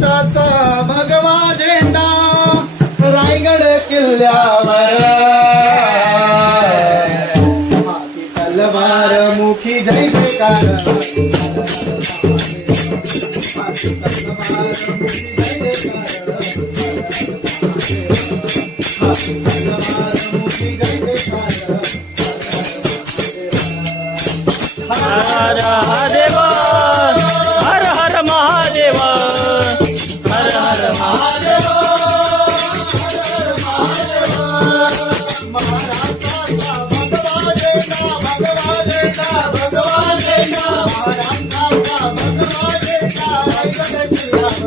महाराष्ट्राचा भगवा झेंडा रायगड किल्ल्यावर हाती तलवार मुखी जय जयकार हाती तलवार मुखी जय जयकार हाती तलवार मुखी जय जयकार हर महादेव हर हर महादेव हर हर महादेव महाराष्ट्राचा भगवा झेंडा महाराष्ट्राचा भगवा झेंडा रायगड किल्ल्यावर तलवार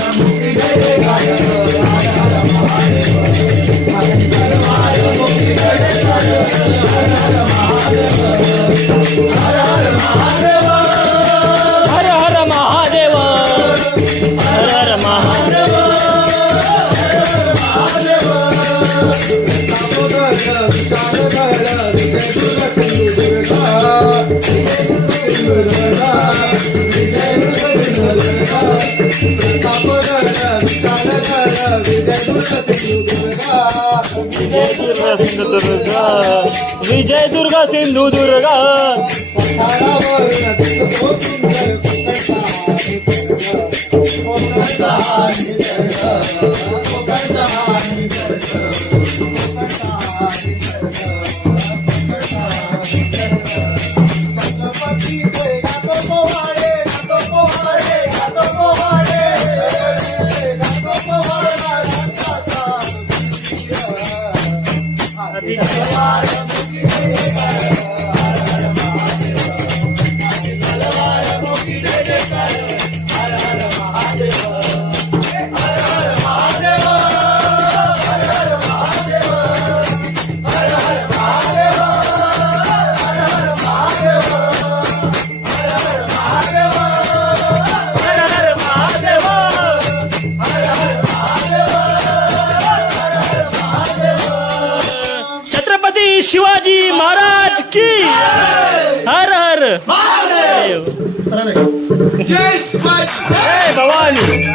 मुखी जय जयकार हर हर महादेव हाती तलवार मुखी जय जयकार हर हर महादेव हर हर महादेव विजय दुर्ग सिंधुदुर्ग शिवाजी महाराज की हर हर महादेव जय भवानी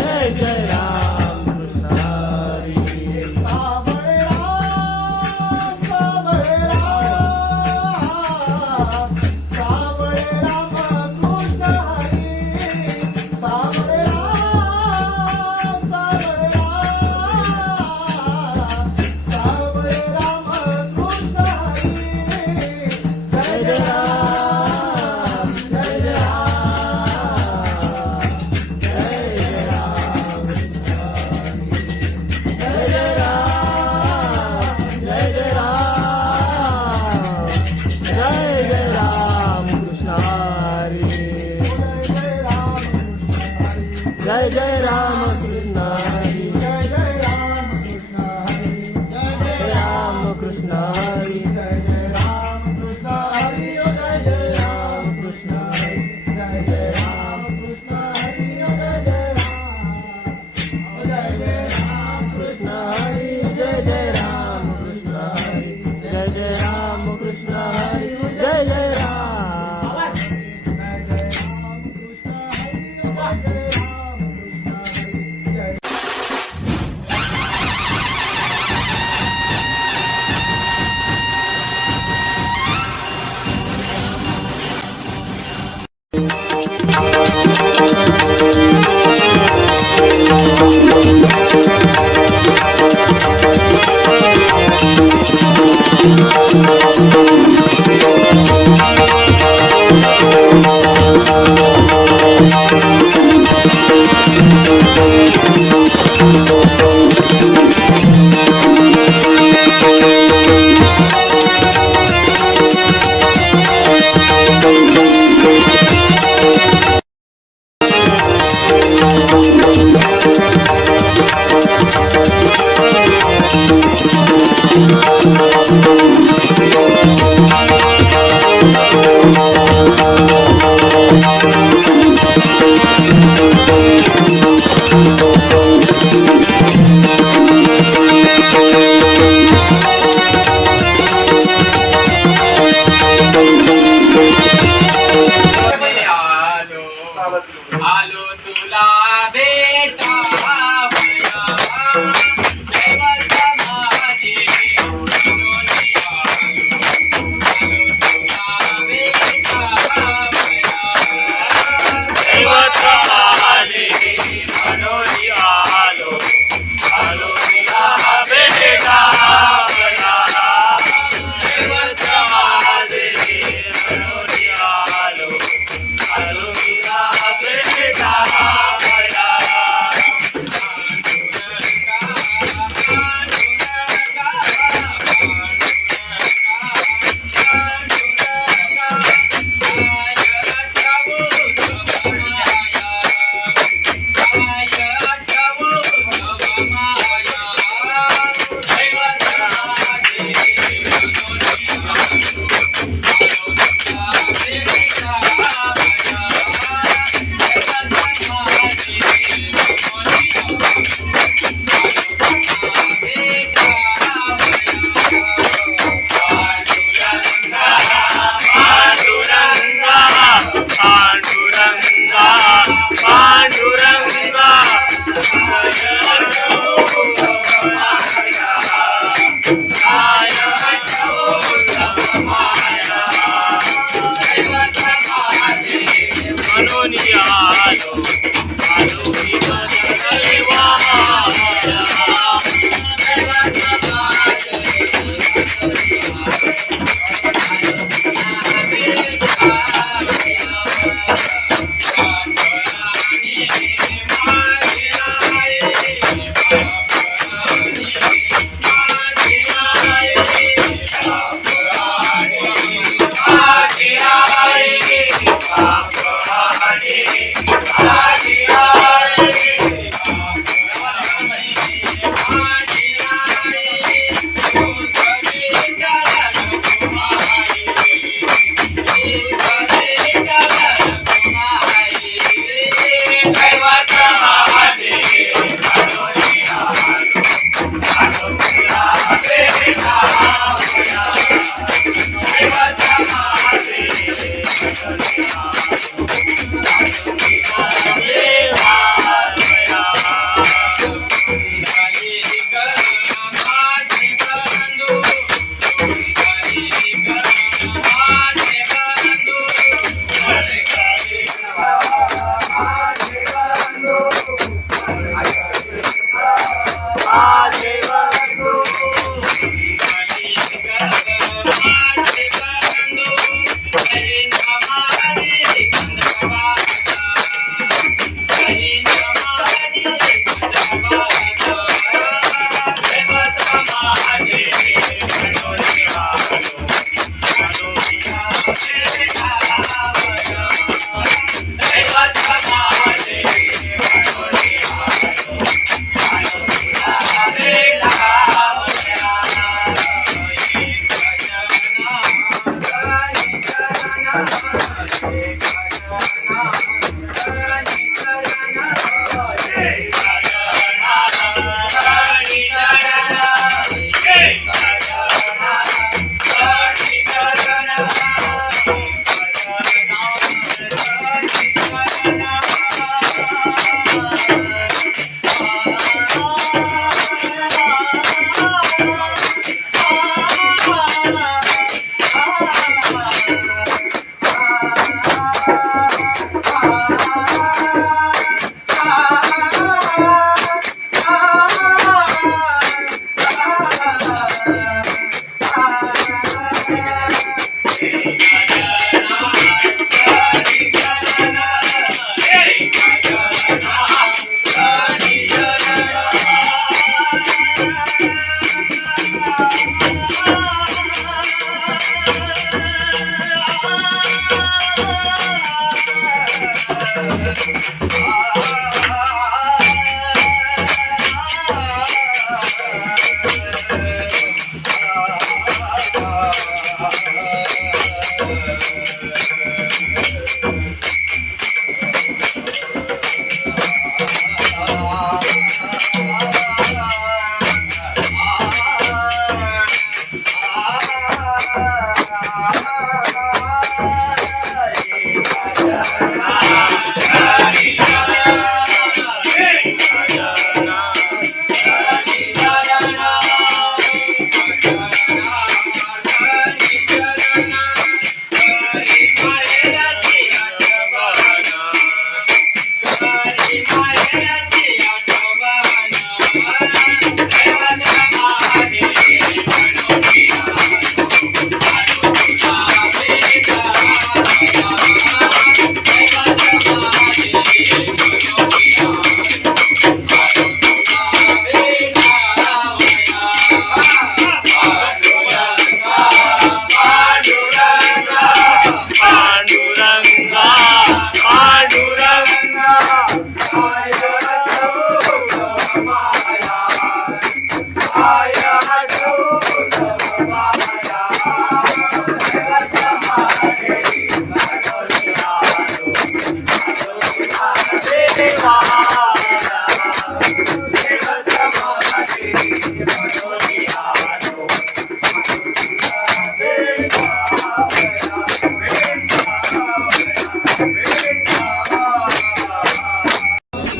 जय जय राम कृष्ण हरी जय जय राम जय जय जय जय राम कृष्ण हरी राम कृष्ण हरी राम कृष्ण कृष्ण हरी जय जय राम कृष्ण हरी जय जय राम कृष्ण हरी जय जय राम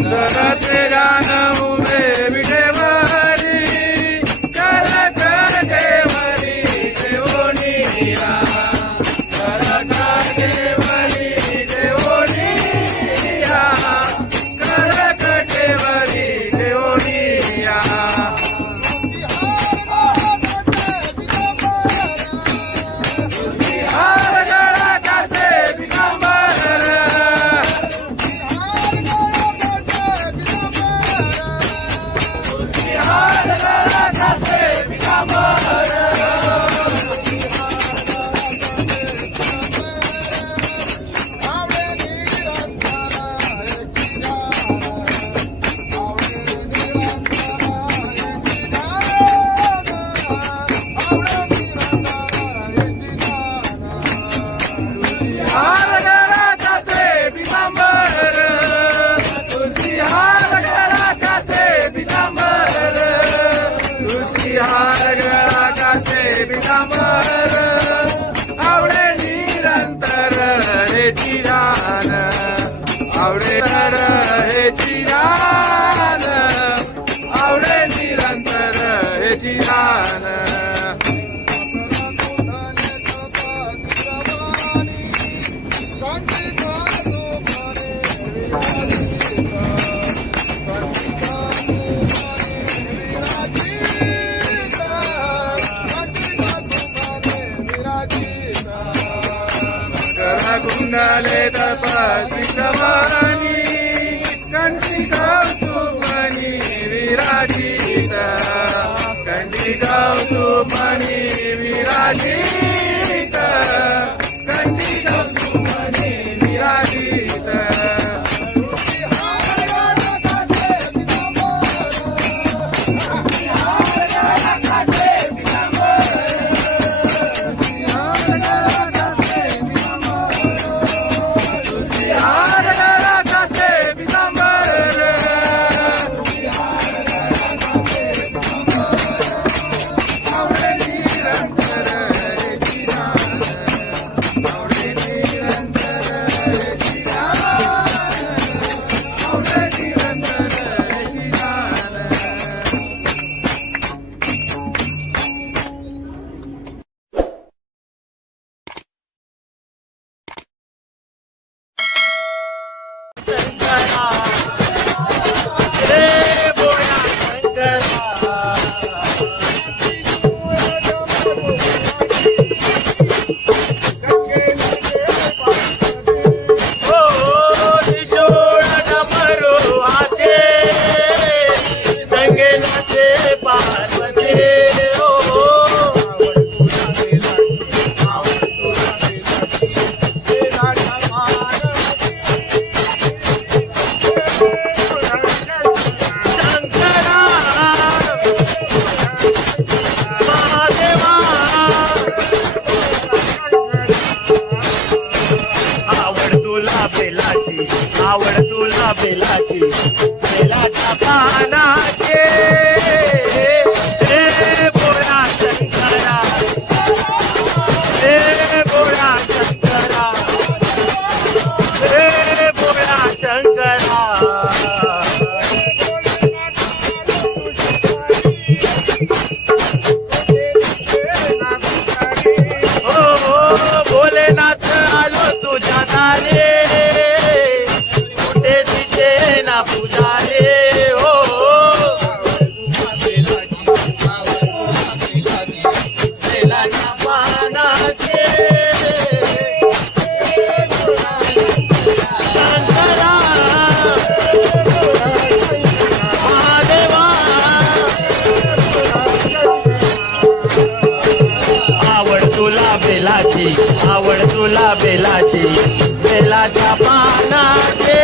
करते गान उभे विठेवरी करत देवरी देवोनिया करत देवरी देवोनिया करत देवरी देवोनिया हार गळा कासे पितांबर हार गळा कासे पितांबर हार गळा कासे पितांबर तुझी हार गळा कासे पितांबर तुझी हार गळा कासे पितांबर आवडे निरंतर हे चिरान आवडे तर हे चिरान आवडे निरंतर हे चिरान कुंडले तपस्वी समानी कंठी कौतुमणी विराजित कंठी कौतुमणी विराजित कंठी कौतुमणी विराजित हार गळा कासे पितांबर आवडे निरंतर हे चिरान आवडे निरंतर हे चिरान आवडे निरंतर हे चिरान आवड तुला बेलाची बेलाच्या पानाचे रे बोळा शंकरा रे बोळा शंकरा रे बोळा शंकरा हो भोलेनाथ आलो तुझ्या दारे पुजारे हो बेलाच्या पानाचे शंकरा महादेवा आवड तुला बेलाची आवड तुला बेलाची बेलाच्या पानाचे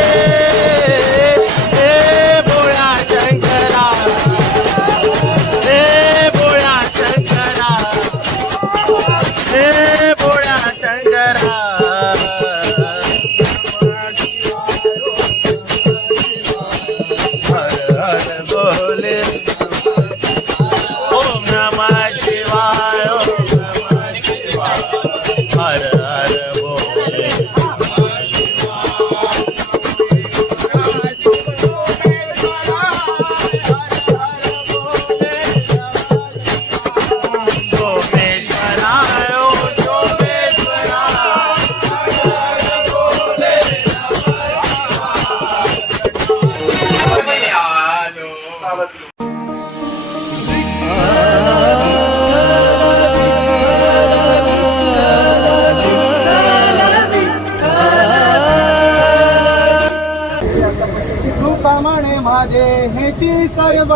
माझे हेची सर्व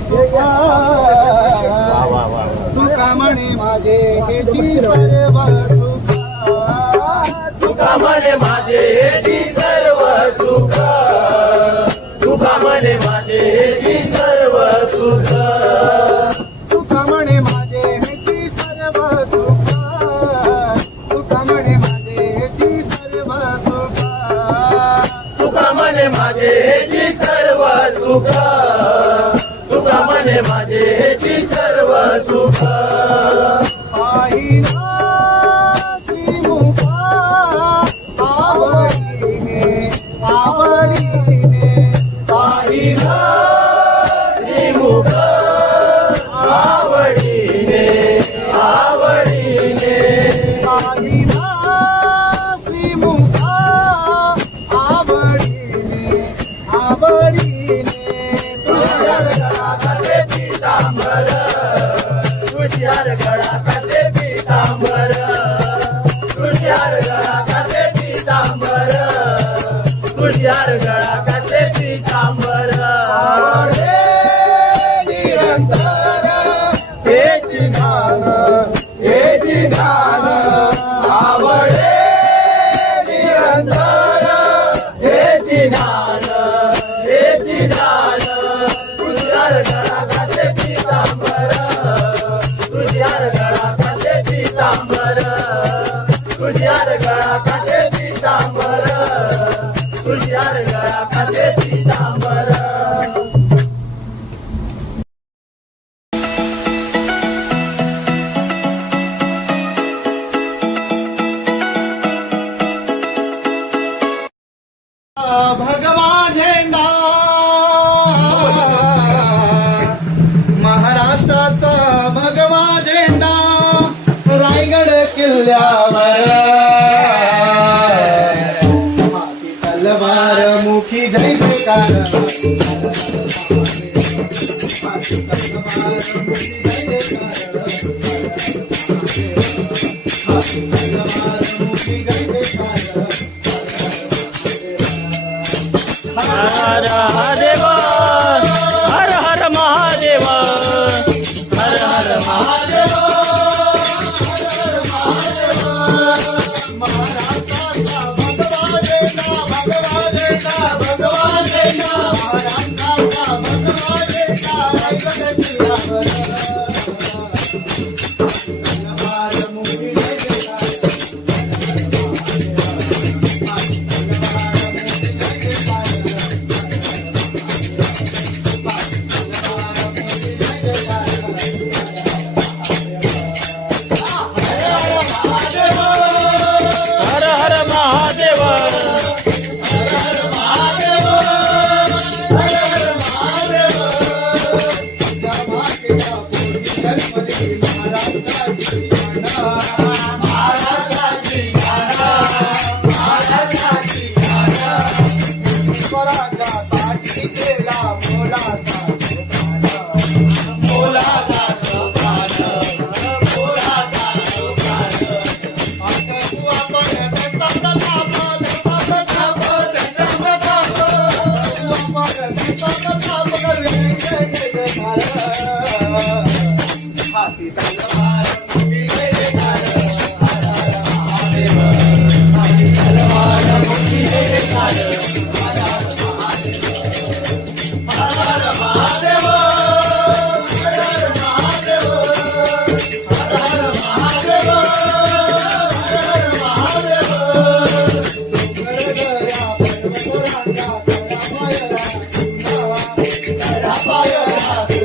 सुखा तुका म्हणे माझे हेची सर्व सुखा तुका म्हणे माझे हेची सर्व सुख तुका म्हणे माझे हेची सर्व सुख तुका म्हणे माझे हेची सर्व सुखा तुका म्हणे माझे हेची सर्व सुखा तुका म्हणे माझे हेची सर्व सुख तुका म्हणे माझे हेची सर्व सुख पाहिला श्रीमुखा आवडीने आवडीने पाहिला श्रीमुख आवडीने आवडीने पाहिला श्रीमुखा आवडीने आवडीने कसे पितांबर तुषार गळा कसे पितांबर तुषार गळा कसे पितांबर तुषार गळा कसे पितांबर आवडे निरंतर हेची गान हेची गान आवडे निरंतर हेची ज्ञान हेची ज्ञान तुषार गळा कसे पितांबर तुषार गळा कसे पितांबर तुषार गळा कसे पितांबर तुषार गळा कसे पितांबर भगवा झेंडा महाराष्ट्राचा भगवा झेंडा रायगड किल्ल्यावर हाती तलवार मुखी जय जयकार हाती तलवार मुखी जय जयकार हाती तलवार मुखी जय जयकार हर महादेव हर हर महादेव हर हर महादेव हर हर महादेव हाती तलवार मुखी जय जयकार हर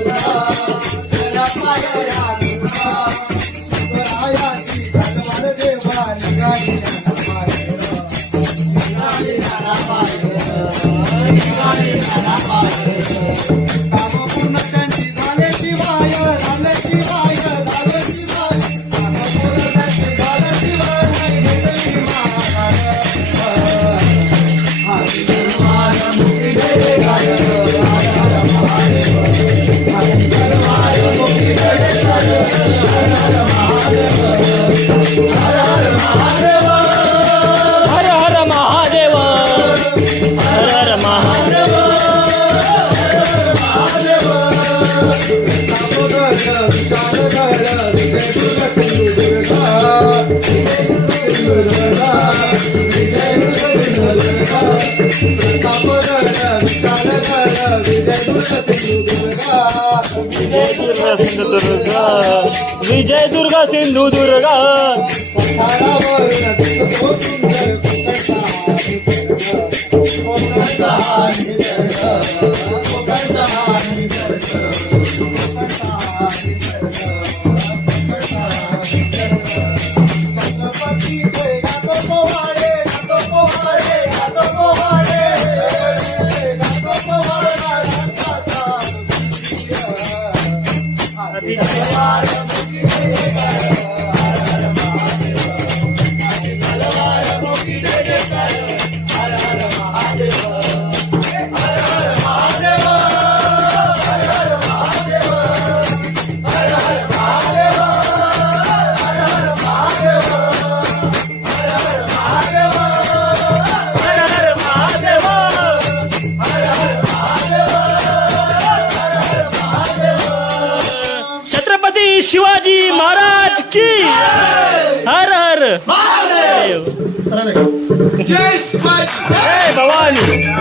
विजय दुर्गा सिंधुदुर्ग छत्रपती शिवाजी महाराज की हर हर महादेव जय शिवाजी जय भवानी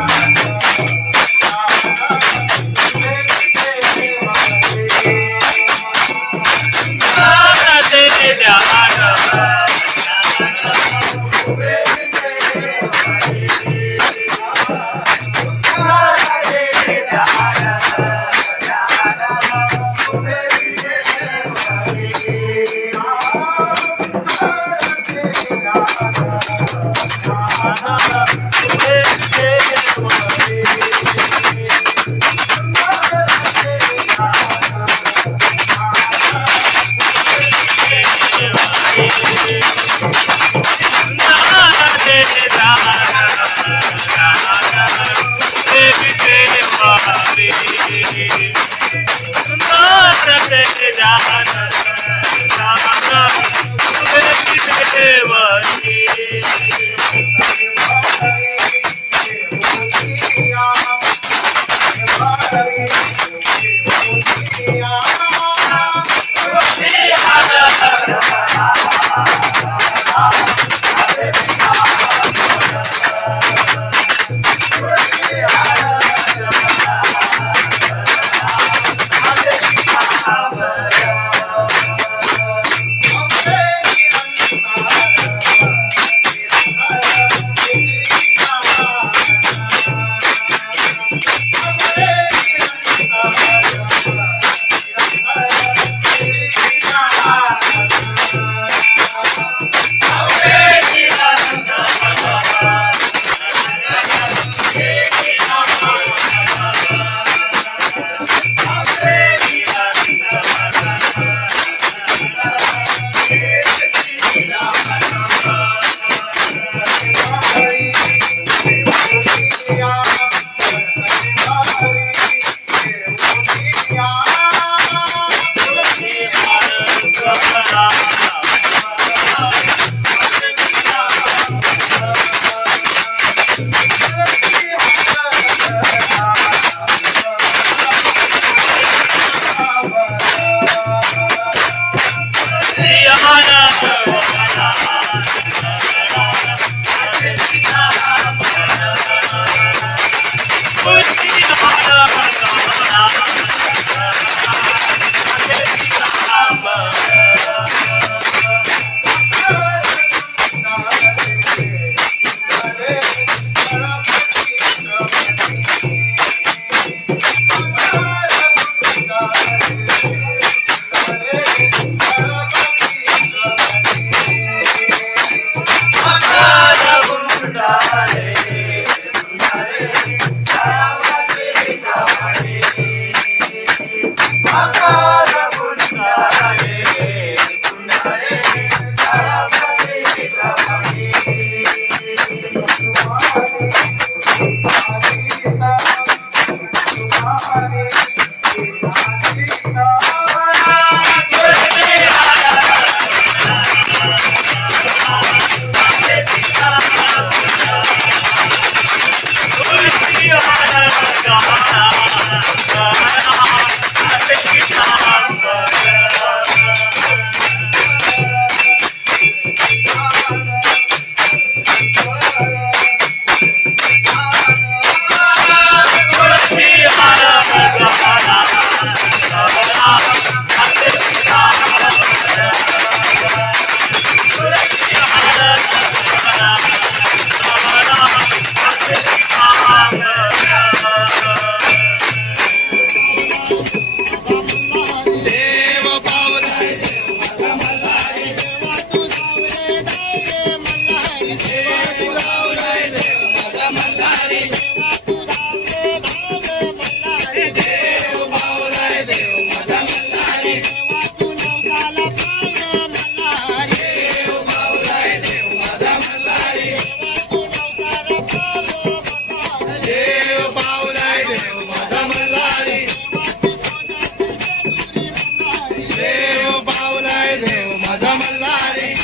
देव पावलाय देव माझा मल्हारी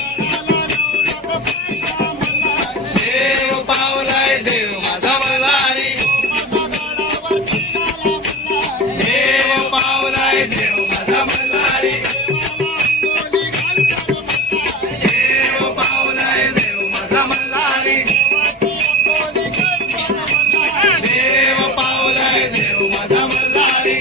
देव पावलाय देव माझा मल्हारी देव पावलाय देव माझा मल्हारी देव पावलाय देव माझा मल्हारी देव पावलाय देव माझा मल्हारी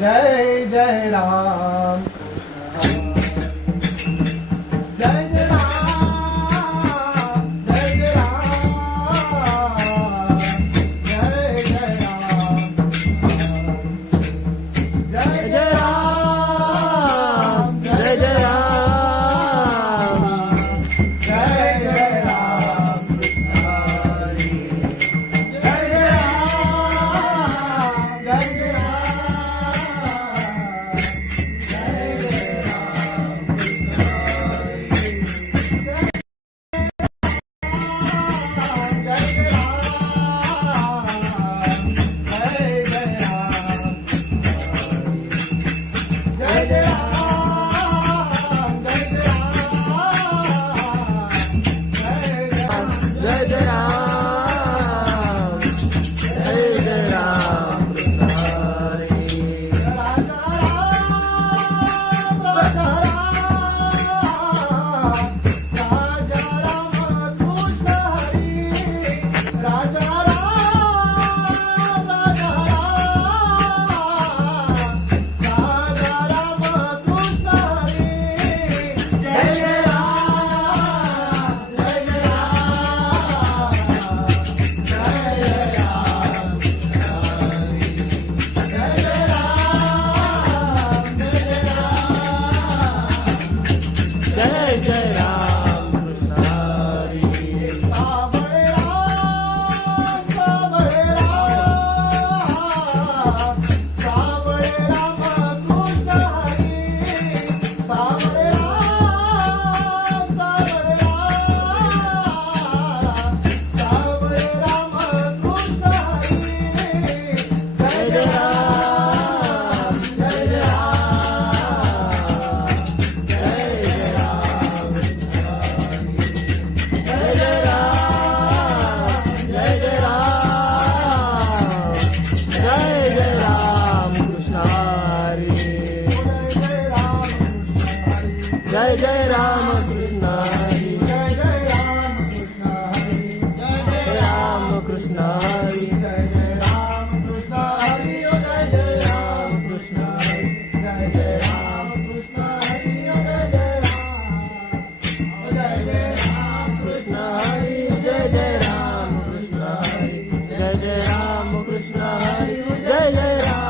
जय जय राम जय जय राम जय जय राम जय जय राम जय जय राम जय जय राम जय जय राम हरी जय जय राम जय जय जय जय राम जय जय राम हरी जय जय राम कृष्ण हरी जय जय राम जय जय राम जय जय राम जय जय राम जय जय राम जय जय राम कृष्ण हरी जय जय राम कृष्ण हरी राम कृष्ण हरी जय जय राम कृष्ण हरी जय जय राम कृष्ण हरी जय जय राम कृष्ण हरी जय जय राम कृष्ण हरी जय जय राम कृष्ण हरी जय जय राम कृष्ण हरी जय जय राम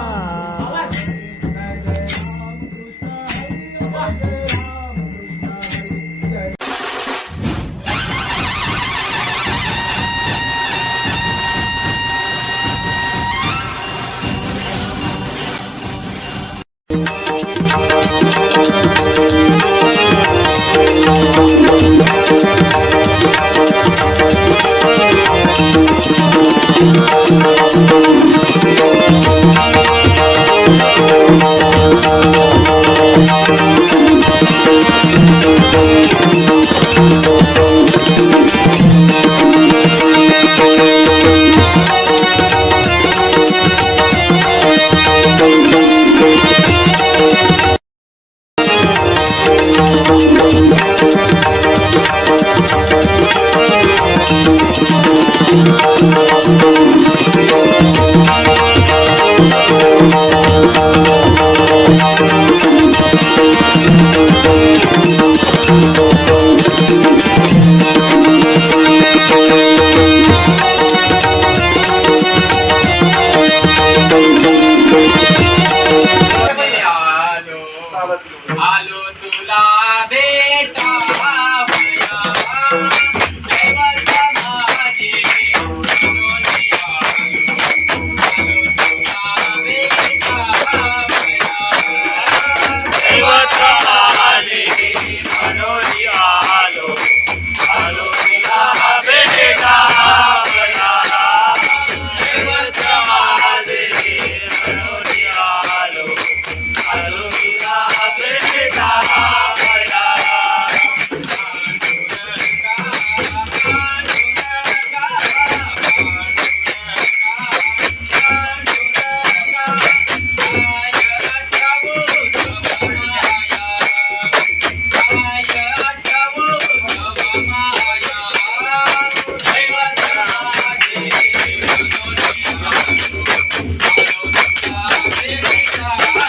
आलो तुला भेटावया दैवत माझे म्हणून आलो तुला भेटावया दैवत माझे म्हणून आलो तुला भेटावया दैवत माझे म्हणून आलो तुला भेटावया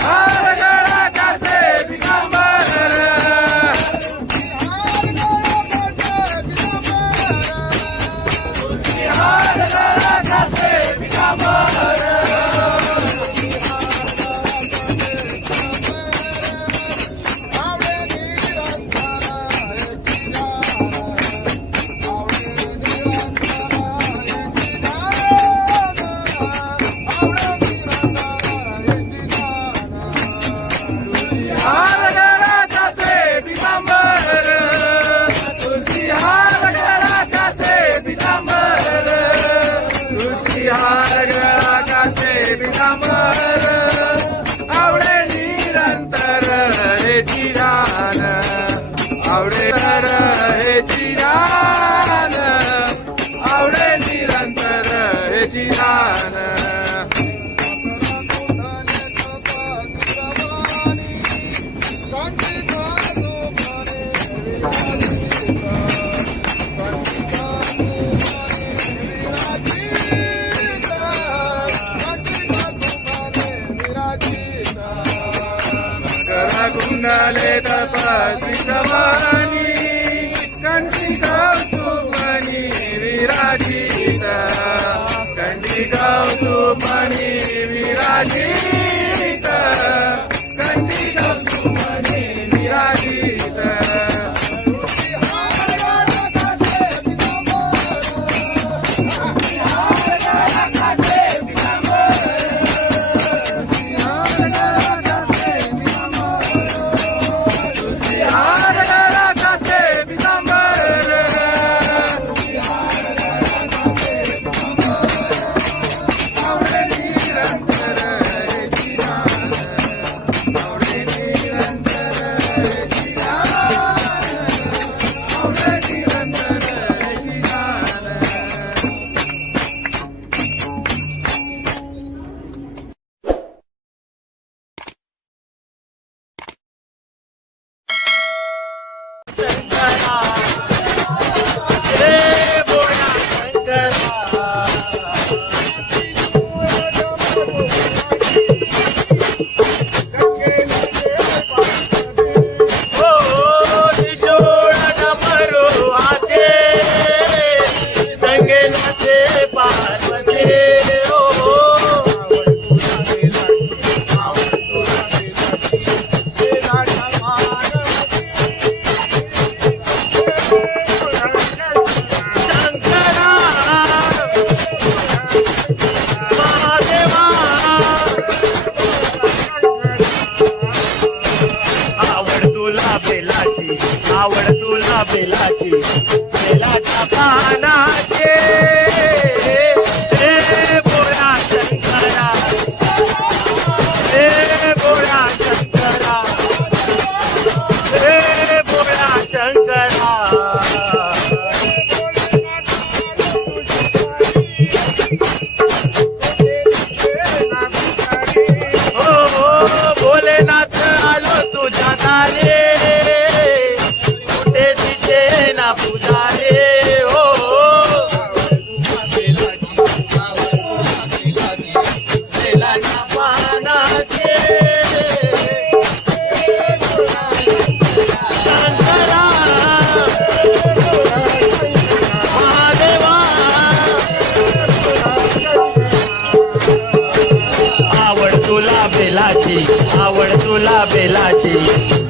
हार गळा कसे दिगंबर ज्ञान आवडे तर हेची ज्ञान आवडे निरंतर हेची ज्ञान कुंडले तपस्वी समानी कंठी कौतुकमणी विराजित कंठी कौतुकमणी विराजित कंठी कौतुकमणी विराजित आवड तुला बेलाची बेलाच्या पानाचे रे बोळा शंकरा रे बोळा शंकरा रे बोळा शंकरा हो भोलेनाथ आलो तुझ्या दारे पुजारे हो बेलाच्या पानाचे शंकरा महादेवा आवड तुला बेलाची आवड तुला बेलाची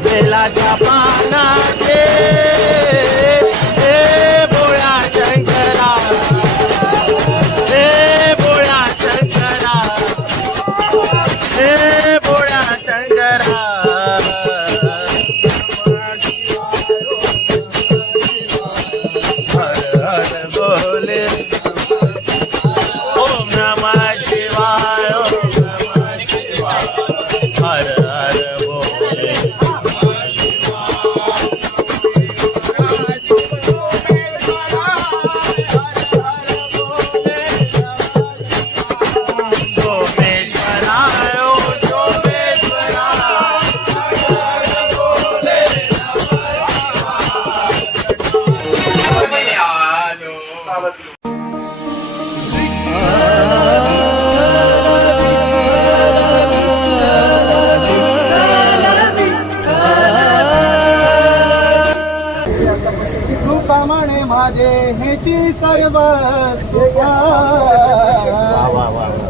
बेलाच्या पानाचे तुका म्हणे माझे हेची सर्व सुखा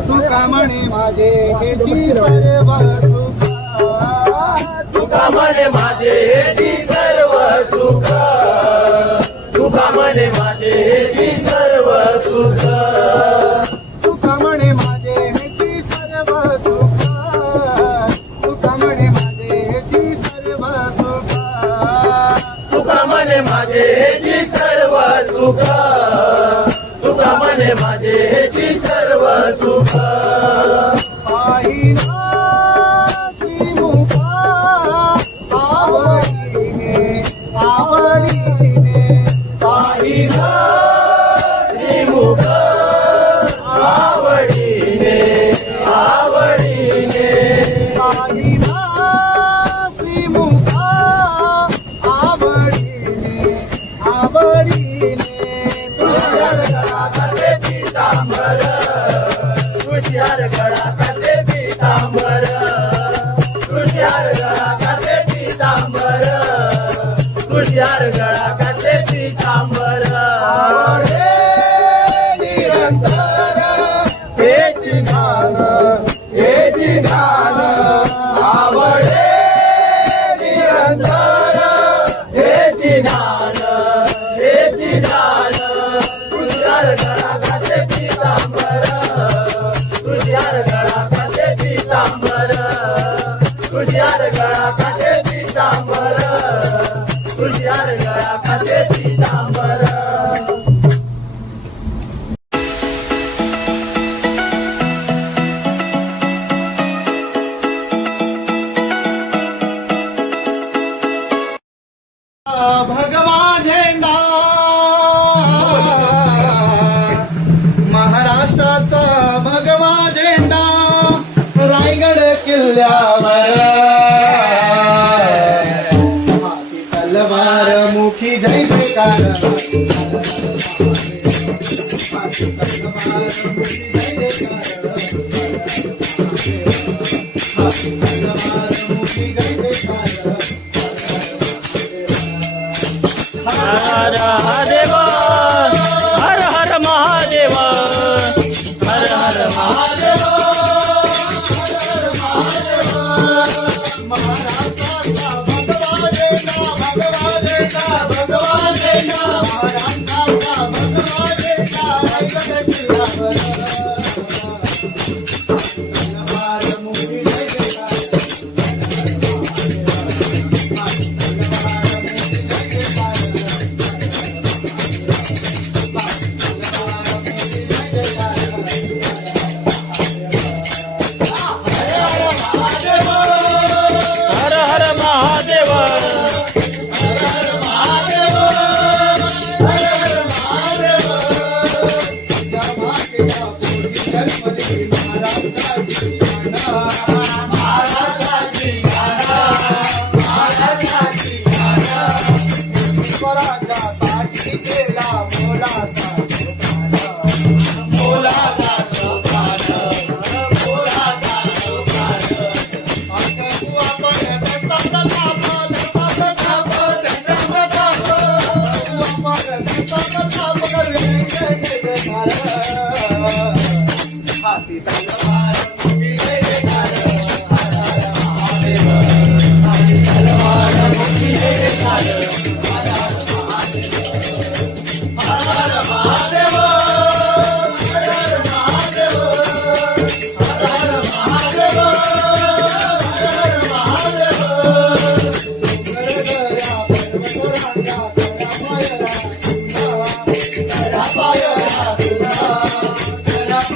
तुका म्हणे माझे हेची सर्व सुखा तुका म्हणे माझे हेची सर्व सुख तुका म्हणे माझे हेची सर्व सुख तुका म्हणे माझे हेची सर्व सुखा तुका म्हणे माझे हेची सर्व सुखा तुका म्हणे माझे हेची सर्व सुख तुका म्हणे माझे हेची सर्व सुख आई नाची मुखा आवडी पितांबर तुषार गळा काचे पितांबर आवडे निरंतर हेची घाण आवडे निरंतर हेची ज्ञान तुषार गळा काचे पितांबर तुषार गळा काचे पितांबर तुषार गळा काचे पितांबर तुषार गळा काचे पितांबर भगवा झेंडा महाराष्ट्राचा भगवा झेंडा रायगड किल्ल्यावर हाती तलवार मुखी जय जयकार हाती तलवार मुखी जय जयकार हाती तलवार मुखी जय जयकार हर महादेव हर हर महादेव हर हर महादेव हर हर महादेव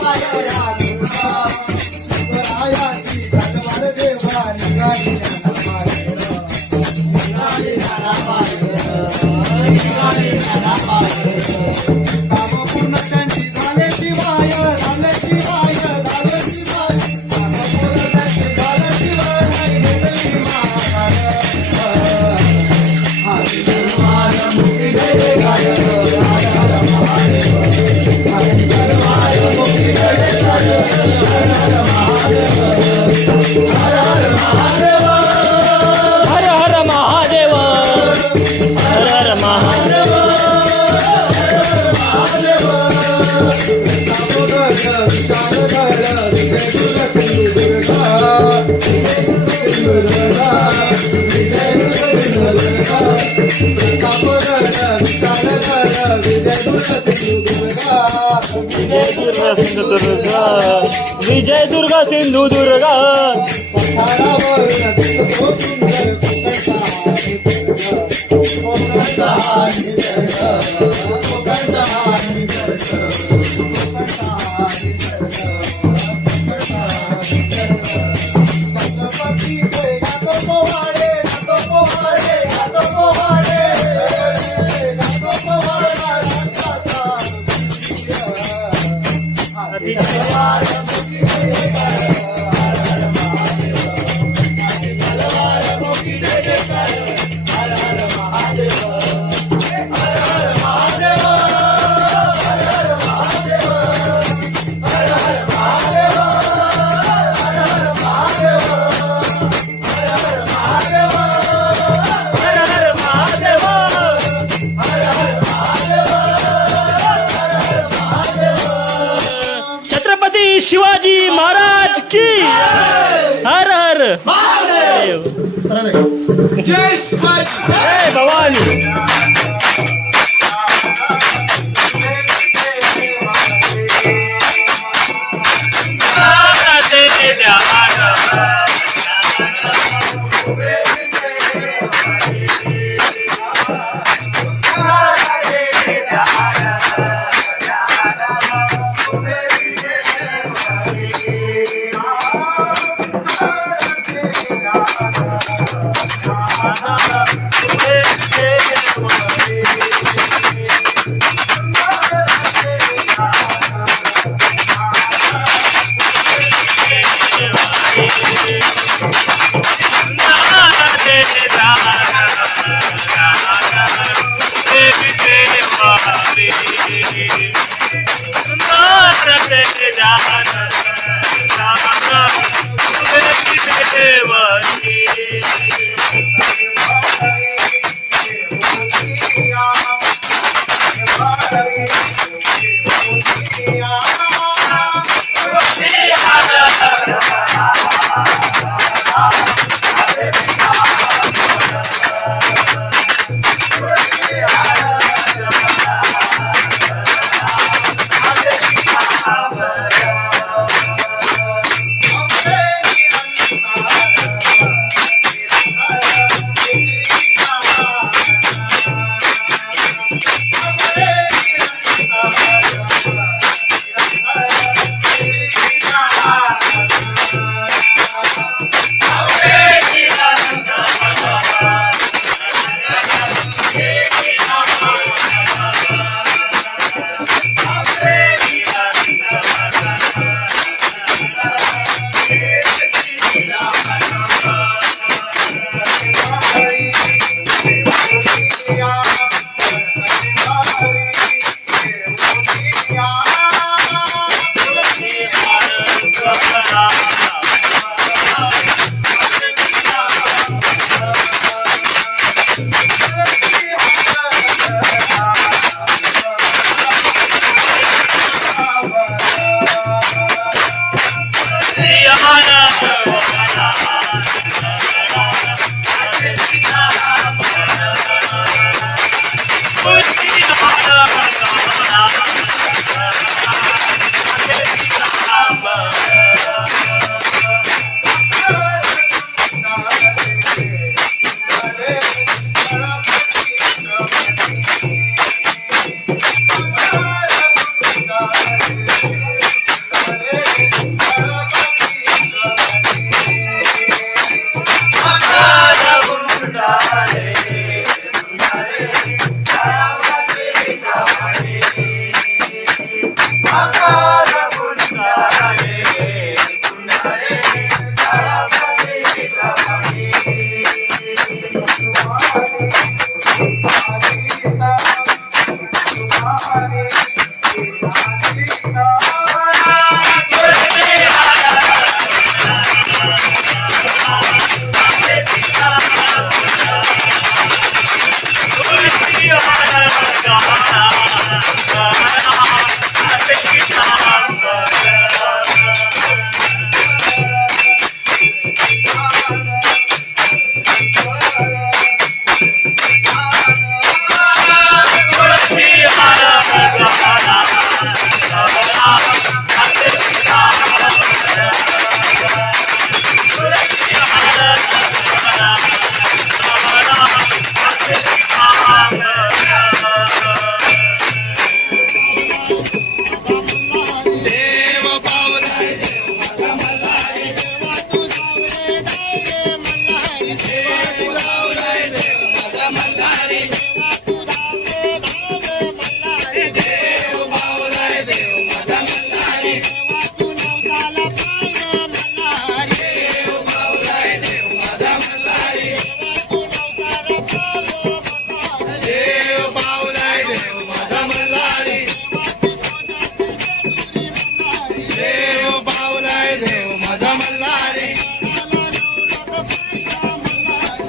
हाती तलवार मुखी जय जयकार हर हर महादेव हर हर महादेव विजय दुर्गा सिंधुदुर्ग महादेव शिवाजी महाराज की हर हर महादेव. जय शिवाजी. जय भवानी.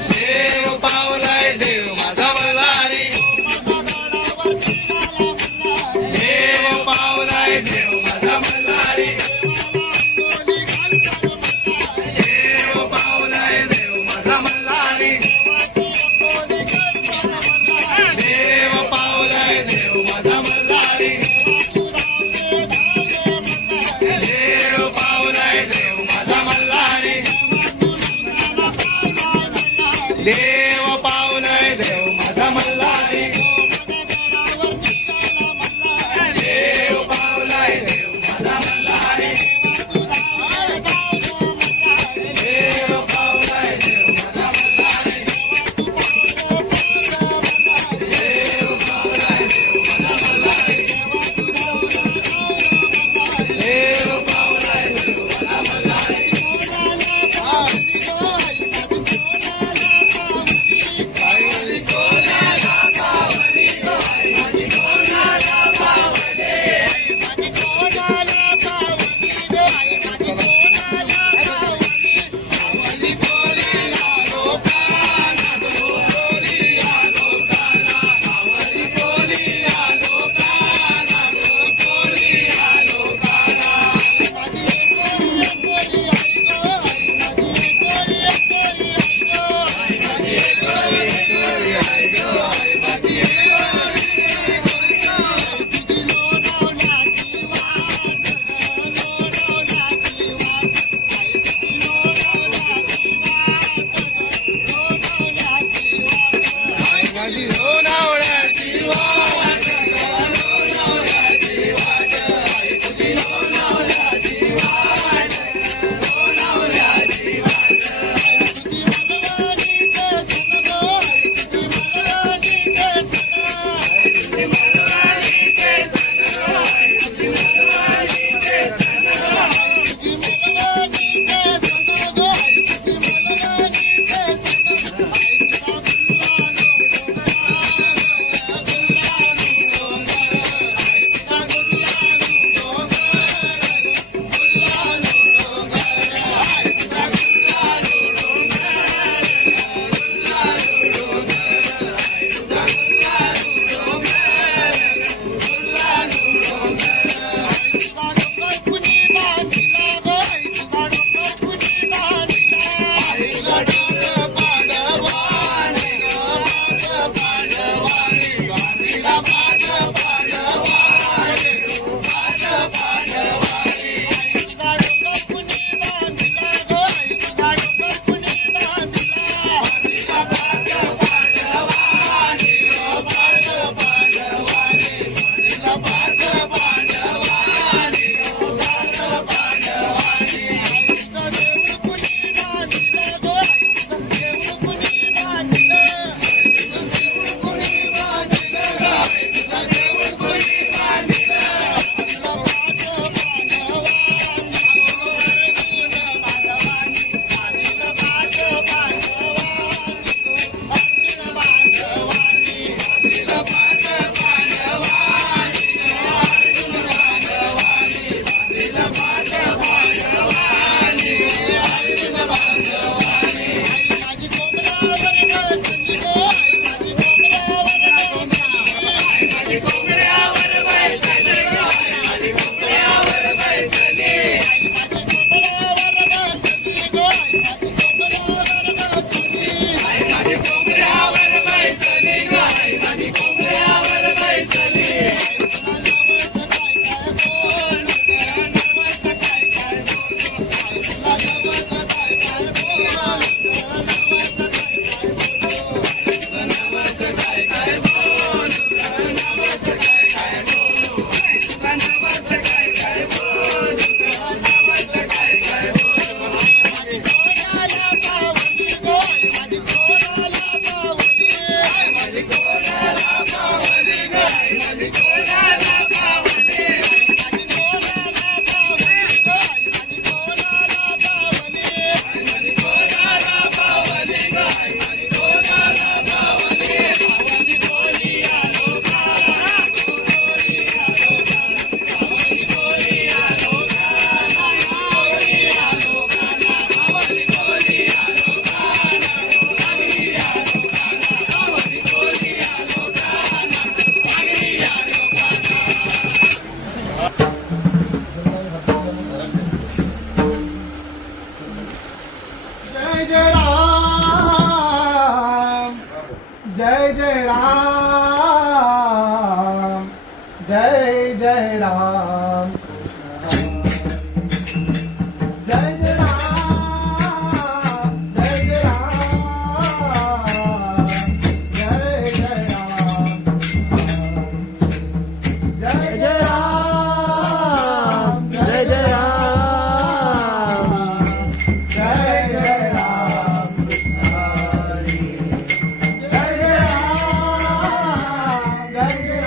देव पावलाय देव माझा देव पावलाय देव माझा मल्हारी देव पावलाय देव माझा मल्हारी देव पावलाय देव माझा मल्हारी देव पावलाय देव माझा मल्हारी देव पावलाय देव माझा मल्हारी देव पावलाय देव माझा मल्हारी देव पावलाय देव माझा मल्हारी आई कोणाला पावली आई कोणाला पावली आवली बोलिया लोकांना बोलिया लोकांना आवली बोलिया लोकांना बोलिया लोकांना माझी लोणावळ्याची वाट लोणावळ्याची वाट आई तुझी लोणावळ्याची वाट लोणावळ्याची वाट तुझी मलवारीचे सण आई तुझी मलवारीचे सण जय जय राम जय जय राम जय जय राम जय जय राम जय जय राम जय जय राम जय जय राम जय जय राम हरी जय जय राम जय जय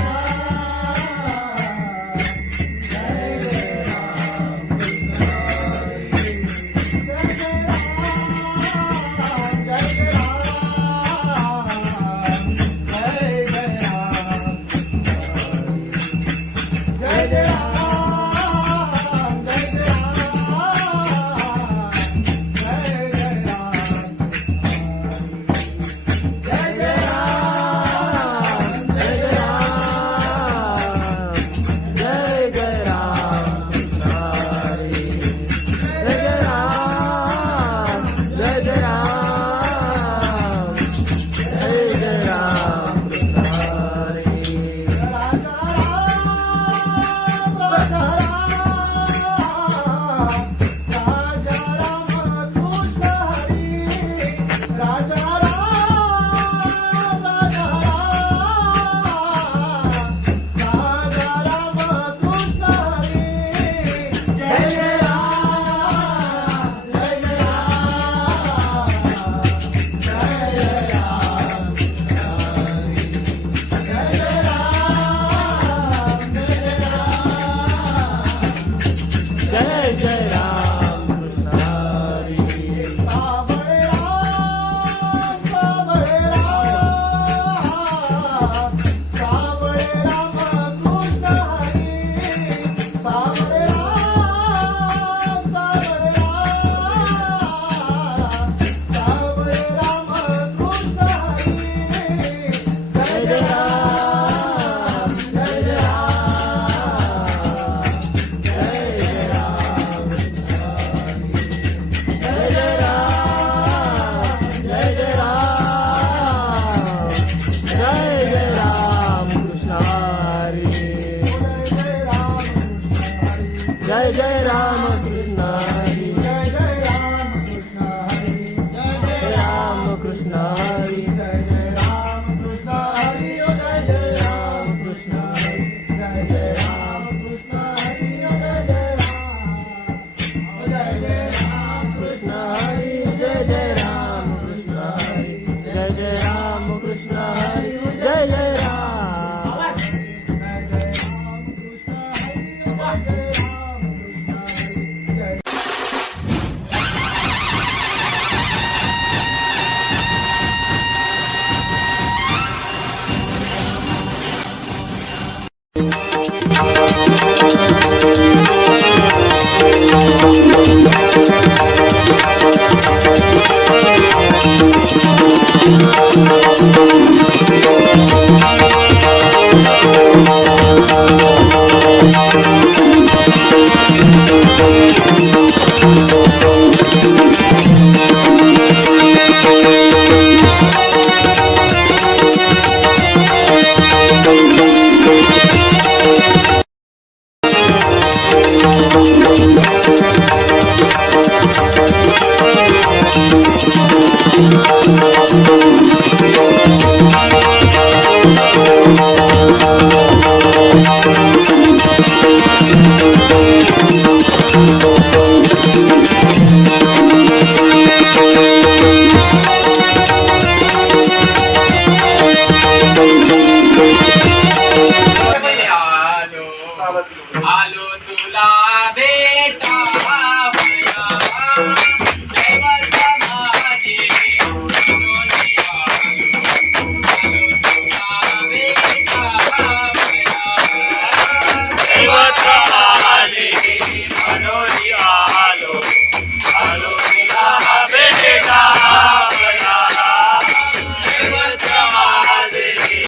जय जय राम कृष्ण हरी जय जय राम कृष्ण हरी जय जय राम कृष्ण हरी जय जय राम कृष्ण हरी जय जय राम कृष्ण हरी जय जय राम कृष्ण हरी जय जय राम कृष्ण हरी जय जय राम कृष्ण हरी जय जय राम कृष्ण हरी जय जय राम आलो तुला भेटावया देवाचा माझे मनोरी आलो